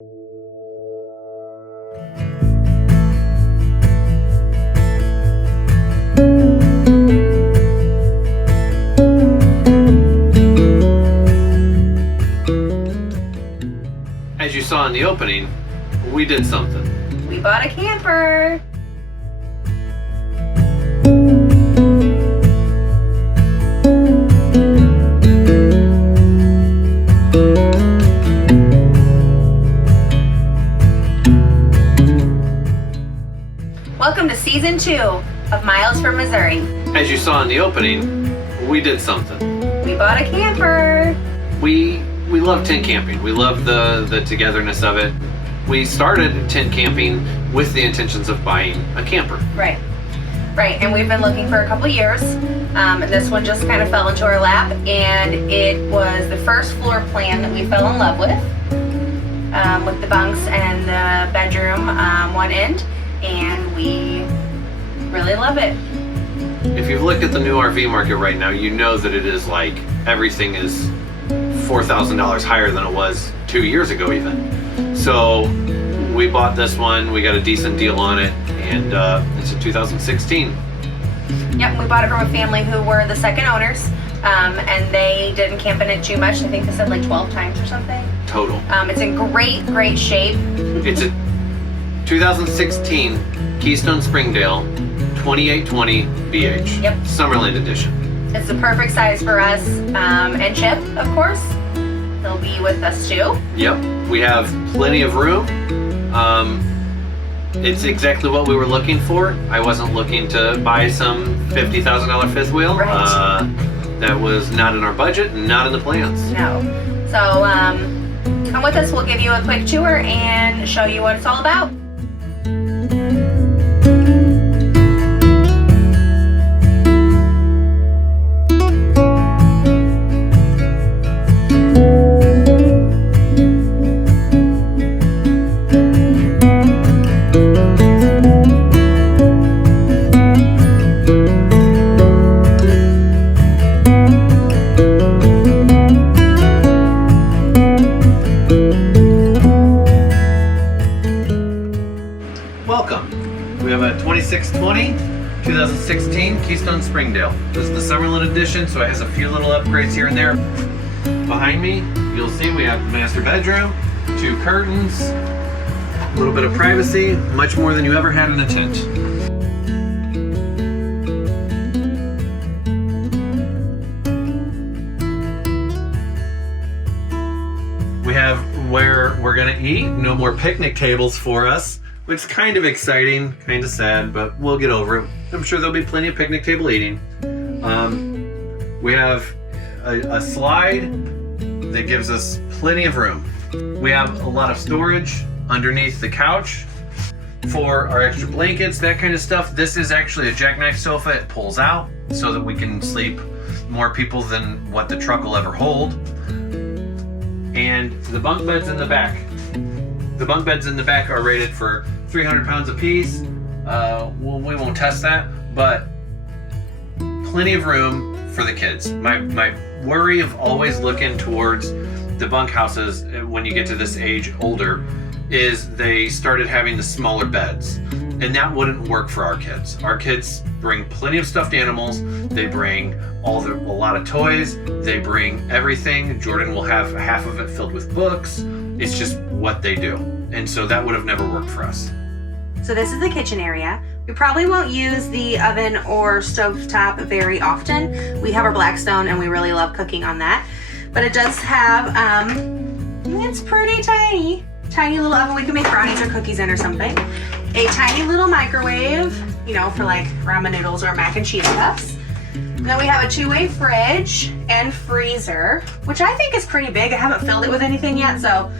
As you saw in the opening, we did something. We bought a camper. Welcome to season 2 of Miles from Missouri. As you saw in the opening, we did something. We bought a camper. We love tent camping. We love the togetherness of it. We started tent camping with the intentions of buying a camper. Right, and we've been looking for a couple years. And this one just kind of fell into our lap, and it was the first floor plan that we fell in love with the bunks and the bedroom one end, and we really love it. If you've looked at the new RV market right now, you know that it is like everything is $4,000 higher than it was 2 years ago even. So we bought this one, we got a decent deal on it, and it's a 2016. Yep, we bought it from a family who were the second owners, and they didn't camp in it too much. I think they said like 12 times or something. Total. It's in great shape. It's a 2016 Keystone Springdale 2820 BH. Yep. Summerland edition. It's the perfect size for us, and Chip, of course. He'll be with us too. Yep, we have plenty of room. It's exactly what we were looking for. I wasn't looking to buy some $50,000 fifth wheel. Right. That was not in our budget, not in the plans. No. So, come with us. We'll give you a quick tour and show you what it's all about. Welcome. We have a 2620 2016 Keystone Springdale. This is the Summerland edition, so it has a few little upgrades here and there. Behind me, you'll see we have the master bedroom, 2 curtains, a little bit of privacy, much more than you ever had in a tent. We have where we're gonna eat, no more picnic tables for us, which is kind of exciting, kind of sad, but we'll get over it. I'm sure there'll be plenty of picnic table eating. We have a slide that gives us plenty of room. We have a lot of storage underneath the couch for our extra blankets, that kind of stuff. This is actually a jackknife sofa. It pulls out so that we can sleep more people than what the truck will ever hold. And the bunk beds in the back. The bunk beds in the back are rated for 300 pounds apiece. We won't test that, but plenty of room for the kids. My worry of always looking towards the bunk houses when you get to this age older is they started having the smaller beds, and that wouldn't work for our kids. Our kids bring plenty of stuffed animals. They bring a lot of toys. They bring everything. Jordan will have half of it filled with books. It's just what they do. And so that would have never worked for us. So this is the kitchen area. We probably won't use the oven or stovetop very often. We have our Blackstone and we really love cooking on that. But it does have, it's pretty tiny. Tiny little oven we can make brownies or cookies in or something. A tiny little microwave, for like ramen noodles or mac and cheese cups. And then we have a 2-way fridge and freezer, which I think is pretty big. I haven't filled it with anything yet, so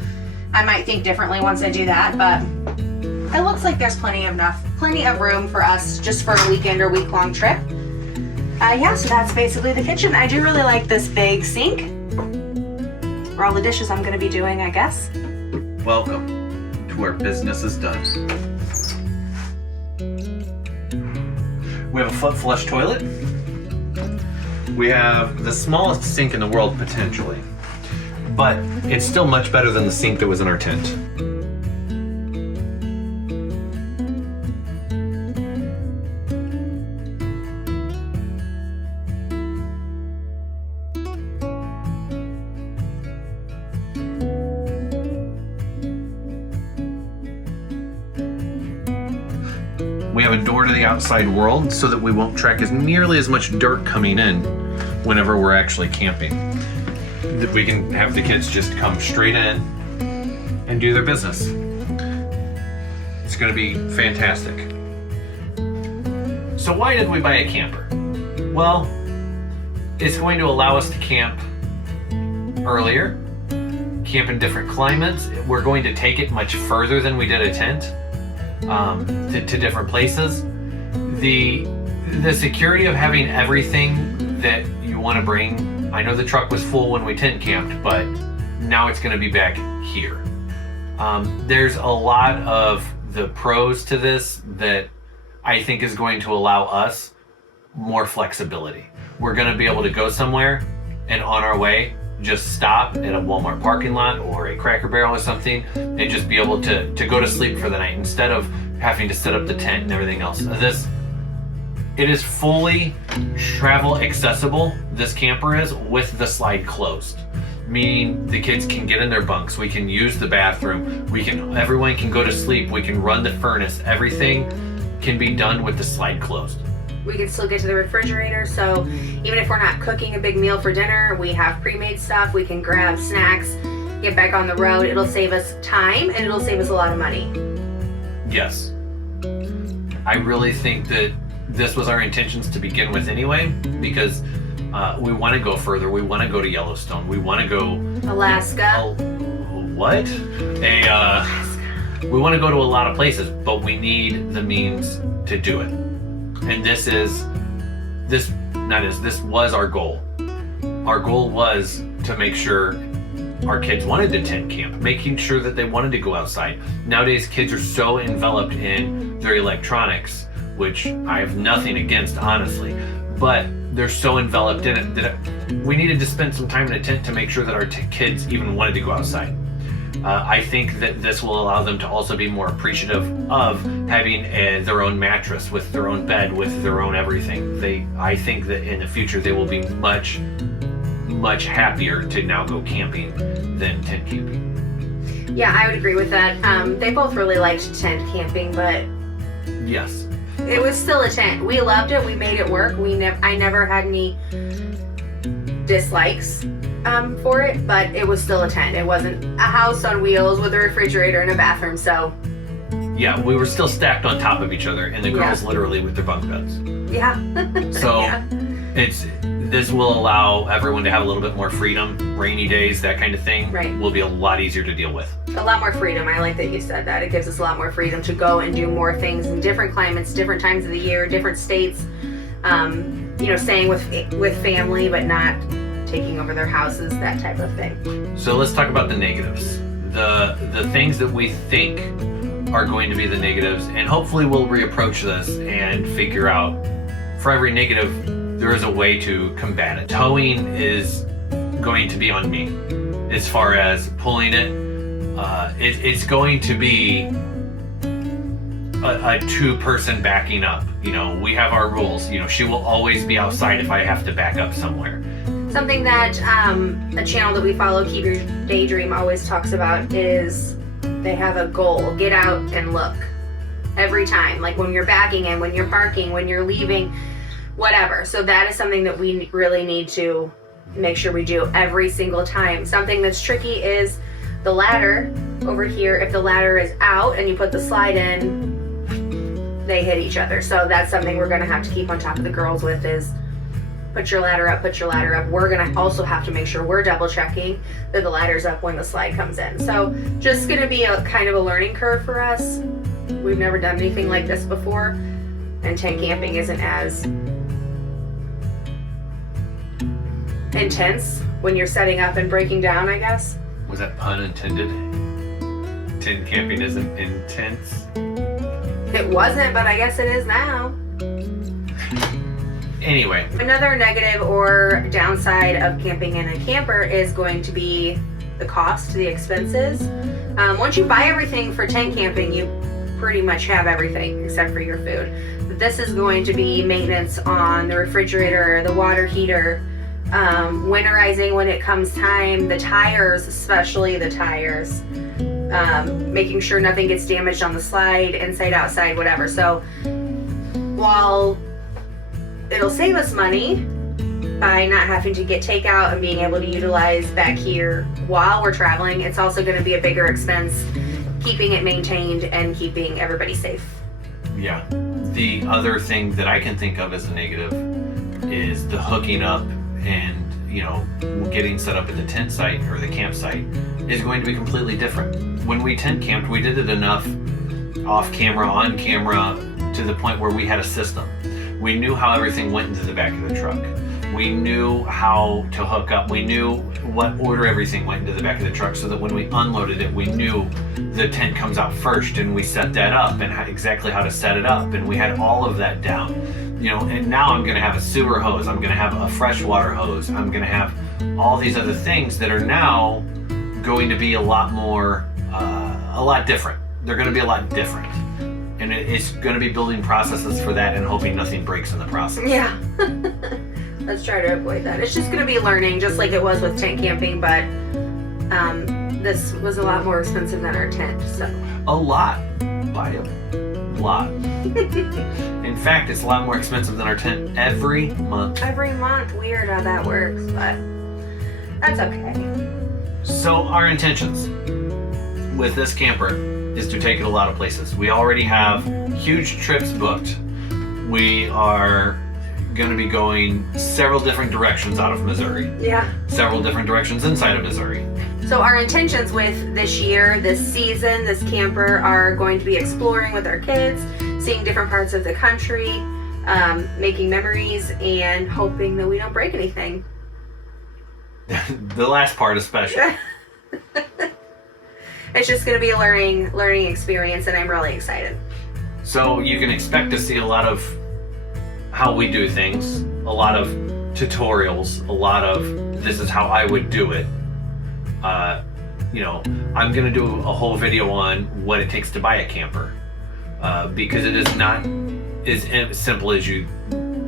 I might think differently once I do that, but it looks like there's plenty of room for us just for a weekend or week-long trip. So that's basically the kitchen. I do really like this big sink for all the dishes I'm gonna be doing, I guess. Welcome to where business is done. We have a foot flush toilet. We have the smallest sink in the world, potentially, but it's still much better than the sink that was in our tent. have a door to the outside world so that we won't track nearly as much dirt coming in whenever we're actually camping. That we can have the kids just come straight in and do their business. It's going to be fantastic. So why did we buy a camper? Well, it's going to allow us to camp earlier, camp in different climates. We're going to take it much further than we did a tent, to different places. The security of having everything that you want to bring. I know the truck was full when we tent camped, but now it's going to be back here. There's a lot of the pros to this that I think is going to allow us more flexibility. We're going to be able to go somewhere and on our way just stop at a Walmart parking lot or a Cracker Barrel or something and just be able to go to sleep for the night instead of having to set up the tent and everything else. It is fully travel accessible, this camper is, with the slide closed. Meaning the kids can get in their bunks, we can use the bathroom, everyone can go to sleep, we can run the furnace, everything can be done with the slide closed. We can still get to the refrigerator, so even if we're not cooking a big meal for dinner, we have pre-made stuff, we can grab snacks, get back on the road. It'll save us time and it'll save us a lot of money. Yes. I really think that this was our intentions to begin with anyway, because we want to go further. We want to go to Yellowstone. We want to go Alaska. What? We want to go to a lot of places, but we need the means to do it. And this was our goal. Our goal was to make sure our kids wanted to tent camp, making sure that they wanted to go outside. Nowadays, kids are so enveloped in their electronics, which I have nothing against, honestly, but they're so enveloped in it that we needed to spend some time in a tent to make sure that our kids even wanted to go outside. I think that this will allow them to also be more appreciative of having their own mattress, with their own bed, with their own everything. I think that in the future they will be much, much happier to now go camping than tent camping. Yeah, I would agree with that. They both really liked tent camping, but yes, it was still a tent. We loved it. We made it work. I never had any dislikes for it, but it was still a tent. It wasn't a house on wheels with a refrigerator and a bathroom, so. Yeah, we were still stacked on top of each other, and the girls literally with their bunk beds. Yeah. So yeah. This will allow everyone to have a little bit more freedom. Rainy days, that kind of thing, will be a lot easier to deal with. A lot more freedom. I like that you said that. It gives us a lot more freedom to go and do more things in different climates, different times of the year, different states. Staying with family, but not taking over their houses, that type of thing. So let's talk about the negatives. The things that we think are going to be the negatives, and hopefully we'll reapproach this and figure out, for every negative, there is a way to combat it. Towing is going to be on me. As far as pulling it, it's going to be a two-person backing up. We have our rules. She will always be outside if I have to back up somewhere. Something that a channel that we follow, Keep Your Daydream, always talks about is they have a goal. Get out and look every time. Like when you're backing in, when you're parking, when you're leaving, whatever. So that is something that we really need to make sure we do every single time. Something that's tricky is the ladder over here. If the ladder is out and you put the slide in, they hit each other. So that's something we're going to have to keep on top of the girls with, is put your ladder up, put your ladder up. We're going to also have to make sure we're double checking that the ladder's up when the slide comes in. So just going to be a kind of a learning curve for us. We've never done anything like this before, and tent camping isn't as intense when you're setting up and breaking down, I guess. Was that pun intended? Tent camping isn't intense? It wasn't, but I guess it is now. Anyway. Another negative or downside of camping in a camper is going to be the cost, the expenses. Once you buy everything for tent camping, you pretty much have everything except for your food. But this is going to be maintenance on the refrigerator, the water heater, winterizing when it comes time, the tires, especially the tires, making sure nothing gets damaged on the slide, inside, outside, whatever. So while it'll save us money by not having to get takeout and being able to utilize back here while we're traveling, it's also going to be a bigger expense keeping it maintained and keeping everybody safe. Yeah. The other thing that I can think of as a negative is the hooking up and, you know, getting set up at the tent site or the campsite is going to be completely different. When we tent camped, we did it enough off camera, on camera, to the point where we had a system. We knew how everything went into the back of the truck. We knew how to hook up. We knew what order everything went into the back of the truck, so that when we unloaded it, we knew the tent comes out first, and we set that up and exactly how to set it up, and we had all of that down. You know, and now I'm gonna have a sewer hose, I'm gonna have a freshwater hose, I'm gonna have all these other things that are now going to be a lot more, a lot different. They're gonna be a lot different. And it's gonna be building processes for that and hoping nothing breaks in the process. Yeah. Let's try to avoid that. It's just gonna be learning, just like it was with tent camping, but this was a lot more expensive than our tent, so. A lot. By a lot. In fact, it's a lot more expensive than our tent every month. Every month, weird how that works, but that's okay. So our intentions with this camper is to take it a lot of places. We already have huge trips booked. We are going to be going several different directions out of Missouri. Yeah. Several different directions inside of Missouri. So our intentions with this year, this season, this camper are going to be exploring with our kids, seeing different parts of the country, making memories, and hoping that we don't break anything. The last part especially. It's just going to be a learning experience, and I'm really excited. So you can expect to see a lot of how we do things, a lot of tutorials, a lot of this is how I would do it. You know, I'm going to do a whole video on what it takes to buy a camper, because it is not as simple as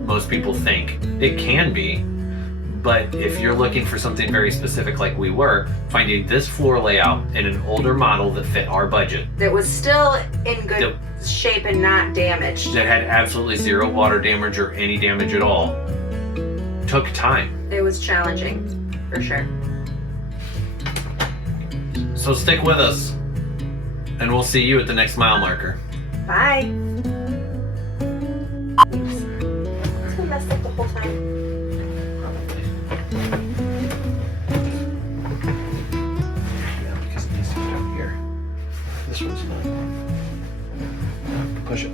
most people think. It can be, but if you're looking for something very specific like we were, finding this floor layout in an older model that fit our budget, that was still in good shape and not damaged, that had absolutely zero water damage or any damage at all, took time. It was challenging, for sure. So stick with us, and we'll see you at the next mile marker. Bye. Oops. It's been messed up the whole time. Yeah, because it needs to get up here. This one's not. Push it.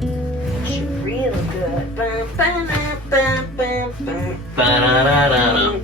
It's real good. Bum, ba-da, bum, bum, bum. Ba-da-da-da-da.